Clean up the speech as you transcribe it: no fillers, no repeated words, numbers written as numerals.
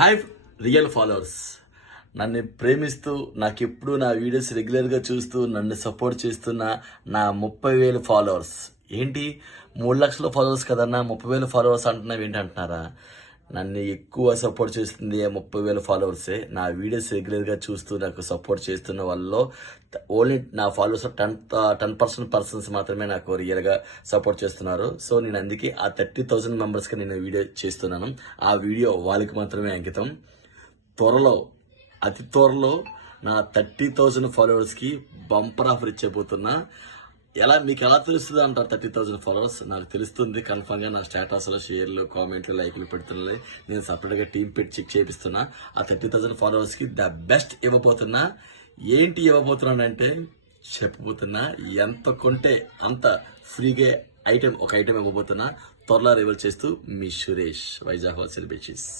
Hi real followers, నన్ను ప్రేమిస్తూ నాకెప్పుడు నా వీడియోస్ రెగ్యులర్గా చూస్తూ నన్ను సపోర్ట్ చేస్తున్న నా 30,000 ఫాలోవర్స్. ఏంటి 3 లక్షల ఫాలోవర్స్ కదన్నా 30,000 ఫాలోవర్స్ అంటున్నావు ఏంటి అంటున్నారా? నన్ను ఎక్కువ సపోర్ట్ చేస్తుంది 30,000 ఫాలోవర్సే. నా వీడియోస్ రెగ్యులర్గా చూస్తూ నాకు సపోర్ట్ చేస్తున్న వాళ్ళలో ఓన్లీ నా ఫాలోవర్స్ 10% పర్సన్స్ మాత్రమే నాకు రియల్గా సపోర్ట్ చేస్తున్నారు. సో నేను అందుకే ఆ 30,000 మెంబర్స్కి నేను వీడియో చేస్తున్నాను. ఆ వీడియో వాళ్ళకి మాత్రమే అంకితం. అతి త్వరలో నా 30,000 ఫాలోవర్స్కి బంపర్ ఆఫర్ ఇచ్చేపోతున్నా. మీకు ఎలా తెలుస్తుంది అంటారు? 30,000 ఫాలోవర్స్ నాకు తెలుస్తుంది కన్ఫర్మ్గా. నా స్టేటస్లో షేర్లు, కామెంట్లు, లైక్లు పెడుతున్నాయి. నేను సపరేట్గా టీం పెట్టి చెక్ చేపిస్తున్నా. ఆ 30,000 ఫాలోవర్స్కి ద బెస్ట్ ఇవ్వబోతున్నా. ఏంటి ఇవ్వబోతున్నానంటే చెప్పబోతున్నా. ఎంత కొంటే అంత ఫ్రీగా ఒక ఐటెం ఇవ్వబోతున్నా. త్వరలో రివీల్ చేస్తూ మీ సురేష్, వైజాగ్ హోల్సేల్ బెడ్షీట్స్.